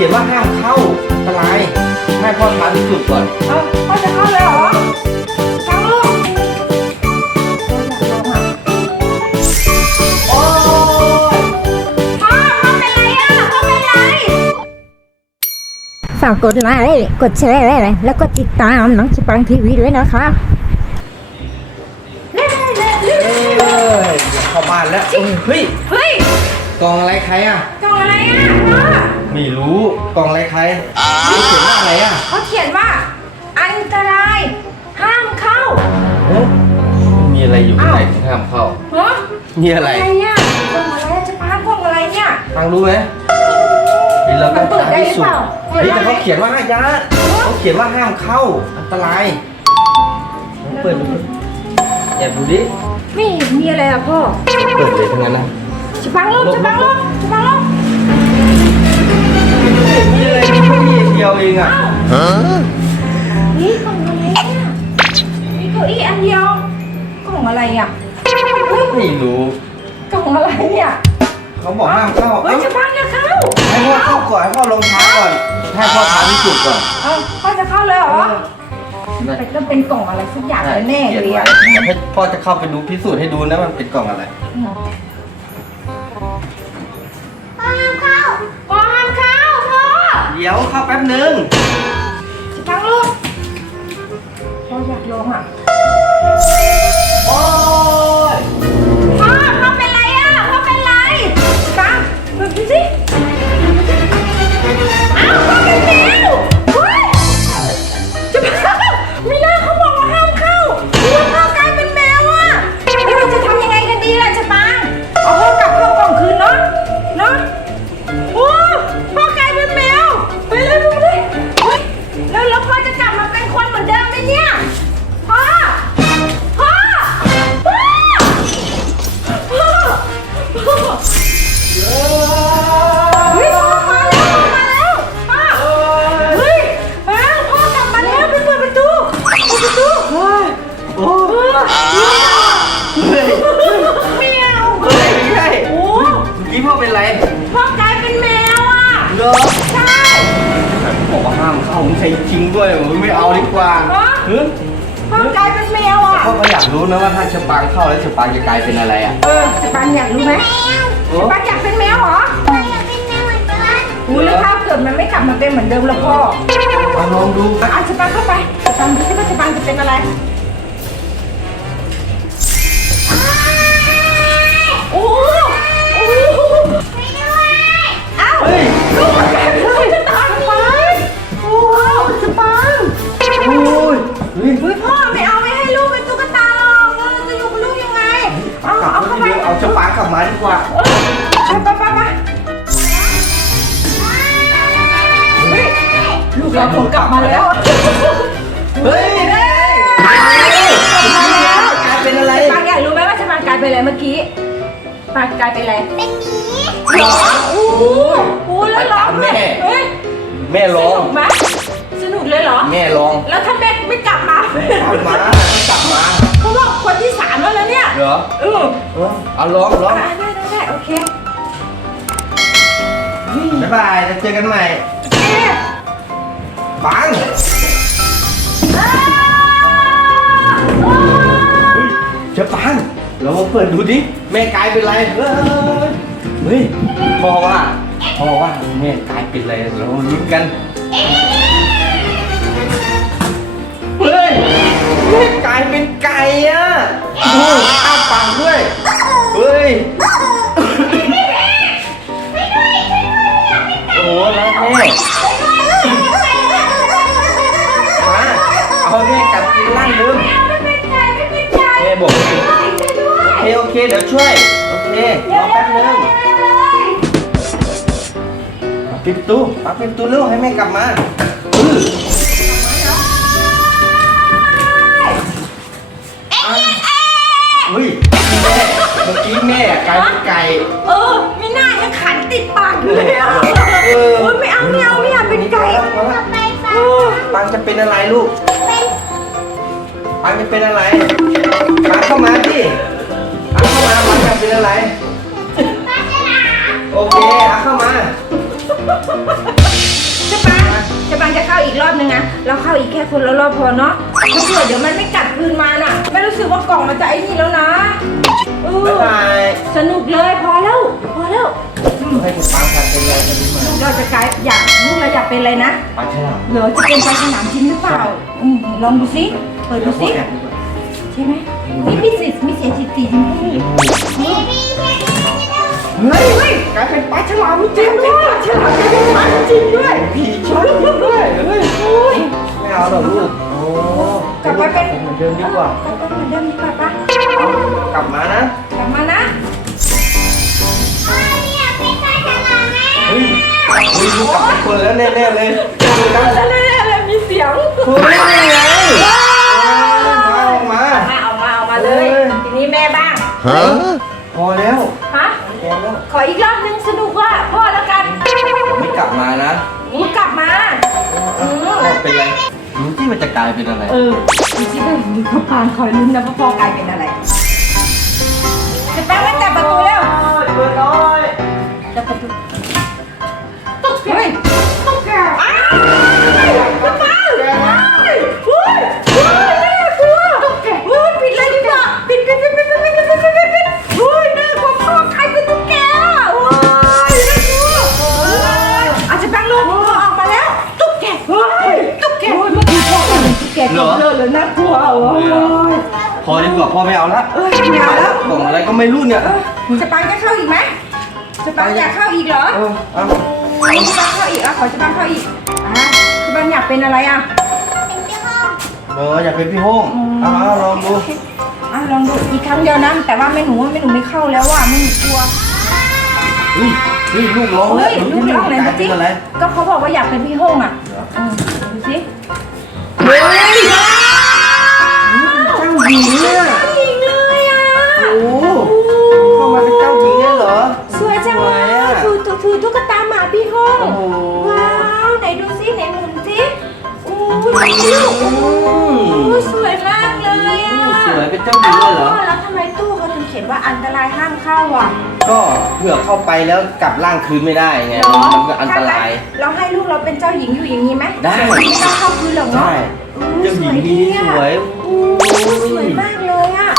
ขียนว่าห้ามเข้าอันตรายให้พ่อท้าพิสูจน์ก่อนเอ้าพ่อจะเข้าเลยเหรอฟังลูกโอ้ยพ่อพ่อเป็นไรอะพ่อเป็นไร ฝากกดไลค์กดแชร์แล้วก็ติดตามน้องสปังทีวีด้วยนะคะเอ้ยเข้าบ้านแล้วเฮ้ยเฮ้ยกองอะไรใครอะ กล่องอะไรอะพ่อ ไม่รู้กล่องอะไรใครเขาเขียนว่าอะไรอะเขาเขียนว่า อันตราย ห้ามเข้าเอ๊ะมีอะไรอยู่ข้างในที่ห้ามเข้า เหรอมีอะไรอะไรเนี่ยกล่องอะไรอะจะพากล่องอะไรเนี่ย ฟังรู้ไหมเฮ้ยเราต้องมันเปิดได้หรือสุเปล่าเฮ้ยแต่เขาเขียนว่าห้ามยะเขาเขียนว่าห้ามเข้า อันตรายเปิดดูแอบดูดิไม่เห็นมีอะไรอะพ่อ เปิดเลยทั้งนั้นนะจะฟังลูกจะฟังลูกจะฟังลู กมีอะไรมีแค่นี้เดียวเองอะนี่กล่องอะไรเนี่ยมีเก้าอี้อันเดียวกล่องอะไรอะเฮ้ยไม่รู้กล่องอะไรเนี่ยเขาบอกห้ามเข้าเฮ้ยเอ้าจะฟังจะเข้าให้พ่อเข้าก่อนให้พ่อลงเท้าก่อนให้พ่อท้าพิสูจน์ก่อนเอ้าพ่อจะเข้าเลยเหรอแต่ก็เป็นกล่องอะไรสักอย่างแน่ๆเลยอะเดี๋ยวให้พ่อจะเข้าไปดูพิสูจน์ให้ดูนะมันเป็นกล่องอะไร เดี๋ยวเข้าแป๊บนึงจะฟังลูกพ่ออยากลองอะ โอ้ ริงด้วยผมไม่เอาดีกว่าฮะเฮ้ยพ่อกลายเป็นแมวอะพ่อก็อยากรู้นะว่าถ้าชะปางเข้าแล้วชะปางจะกลายเป็นอะไรอะ เออสปันอยากรู้ไหมสปันอยากเป็นแมวเหรออู้แล้วถ้าเกิดมันไม่กลับมาเป็นเหมือนเดิมแล้วพ่อมาลองดูอาสปันเข้าไปสปันดูสิว่าสปันจะเป็นอะไร กว่าไปไปไปไปเฮ้ยลูกเราคงกลับมาแล้วเฮ้ยกลับมาแล้วกลายเป็นอะไรปางอยากรู้ไหมว่าจะมากลายเป็นอะไรเมื่อกี้ปางกลายเป็นอะไรเป็นหมีหรอโอ้โหโอ้โหแล้วร้องด้วยเฮ้ยแม่สลองสนุกไหมสนุกเลยเหรอ แม่ลอง แล้วถ้าแม่ไม่กลับมากลับมา กลับมาเขาบอกคนที่สามแล้วนะเนี่ย เหรอ เออเออเอาลองลองอะได้ได้ได้ โอเคบ๊ายบายแล้วเจอกันใหม่เอ๊ะปังอ้าวอ้าวเฮ้ยเจ้าปังเรามาเปิดดูดิ แม่กลายเป็นอะไรเฮ้ยเฮ้ยพ่อว่าพ่อว่าแม่กลายเป็นอะไรเรามาลุ้นกัน เฮ้ยแม่กลายเป็นไก่อะดูอ้าปากด้วย เฮ้ย รักแม่มาเอาแม่กลับกินร่างเดิมไม่เป็นไรไม่เป็นไรแม่บอกโอเคโอเคเดี๋ยวช่วย โอเครอแป๊บนึงปิดตูปักปิดตู้เร็วให้แม่กลับมา ลูกปังจะเป็นอะไรปังเข้ามาดิปังเข้ามาปังจะเป็นอะไรโอเคเอาเข้ามารอบนึงนะเราเข้าอีกแค่คนละรอบพอเนาะถ้าเผื่อเดี๋ยวมันไม่กลับคืนมาน่ะ ไม่รู้สึกว่ากล่องมันจะไอ้นี่แล้วนะเอบ๊ายอบาย สนุกเลยพอแล้ว พอแล้ว ให้คุณปังกันเป็นไรกันดีไหมเราจะกลายอยากลูกเราอยากเป็นอะไรนะปังใช่ไหมเหรอจะเป็นปลาฉลามจริงหรือเปล่าอืมลองดูสิเปิดดูสิใช่ไหมนี่มีสีมีเสียงสีสีชมพูนี่เฮ้ยเฮ้ยกลายเป็นปลาฉลามจริงด้วยปลาฉลามจะเป็นปลาจริงด้วยผีช้อนจริงด้วยเฮ้ยโอ้ยไม่เอาหรอกลูกโอ้กลับไปเป็นเหมือนเดิมดีกว่าเออกลับไปเหมือนเดิมดีกว่าปะกลับมานะกลับมานะ คนแล้วแน่ๆเลยดูกันแล้วแล้วมีเสียงเฮ้ยไงมาออกมามาเอามาเอามาเลยเอ้ยทีนี้แม่บ้างพอแล้วฮะพอแล้วขออีกรอบนึงสนุกว่าพ่อแล้วกันไม่กลับมานะมึงกลับมาอืมพ่อเป็นไรรู้ที่มันจะกลายเป็นอะไร เออดูสิว่ามีพ่อพานคอยลุ้นนะว่าพ่อกลายเป็นอะไรจะแป้งไม่จับประตูแล้วเปิดน้อยจับประตูตุ๊กแอเป็นตุ๊กแกตัวเบลอเลยน่ากลัวเว้ยพอดีกว่าพ่อไม่เอาละเอ้ยไม่เอาแล้วกล่องอะไรก็ไม่รู้เนี่ยจะปังจะเข้าอีกไหมจะปังอยากเข้าอีกเหรอเออเอาจะปังเข้าอีกอะขอจะปังเข้าอีกอะจะปังอยากเป็นอะไรอะเอออยากเป็นพี่โฮ่งเอาเอาลองดูอะลองดูอีกครั้งเดียวนะแต่ว่าแม่หนูว่าแม่หนูไม่เข้าแล้วว่ะแม่หนูกลัวเฮ้ยเฮ้ยลูกร้องแล้เฮ้วยลูกร้องเลยกลานะยเป็จิ๊นอะไรก็เขาบอกว่าอยากเป็นพี่โฮ่งอะอืมดูสิ เฮ้ยเจ้าหญิงเนี่ยหญิงเลยอะ โอ้เข้ามาเป็นเจ้าหญิงเลยเหรอ สวยจังเลยอะถือถือถือตุ๊กตาหมาพี่โฮ่งโอ้โห ว้าว ไหนดูซิไหนหมุนซิโอ้ยดูสิลูกโอ้ยสวยมากเลยอะ สวยเป็นเจ้าหญิงเลยเหรอแล้ ว่าอันตรายห้ามเข้าอะก็เผื่อเข้าไปแล้วกลับร่างคืนไม่ได้ไงเหรอมันก็อันตราย เราให้ลูกเราเป็นเจ้าหญิงอยู่อย่างนี้ไหมได้ไม่ต้องเข้าคืนหรอกเนาะใช่เจ้าหญิงดีที่สวยโอ้ยสวยมากเลยอะ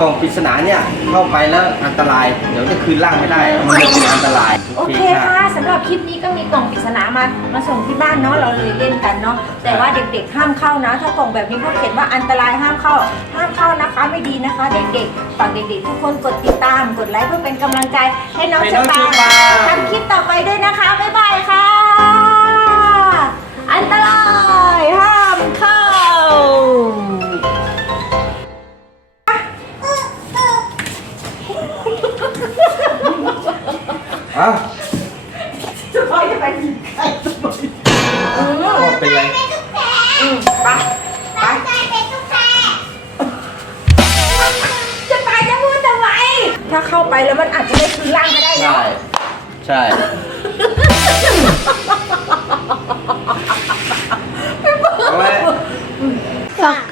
กล่องปริศนาเนี่ยเข้าไปแล้วอันตราย เดี๋ยวจะคืนร่างไม่ได้ มันจะเป็นอันตราย โอเคค่ะสำหรับคลิปนี้ก็มีกล่องปริศนามามาส่งที่บ้านเนาะเราเลยเล่นกันเนาะแต่ว่าเด็กๆห้ามเข้านะ ถ้ากล่องแบบนี้เขาเขียนว่าอันตรายห้ามเข้า ห้ามเข้านะคะไม่ดีนะคะ เด็กๆฝากเด็กๆ ทุกคนกดติดตามกดไลค์เพื่อเป็นกำลังใจให้น้องให้ชน้องปาเชอปรางทำ เออพ่อเป็นไรอืไปไปจะไปจะพูดจะไหวถ้าเข้าไปแล้วมันอาจจะได้คืนร่างก็ได้เนาะใช่ ใช่ ฝาก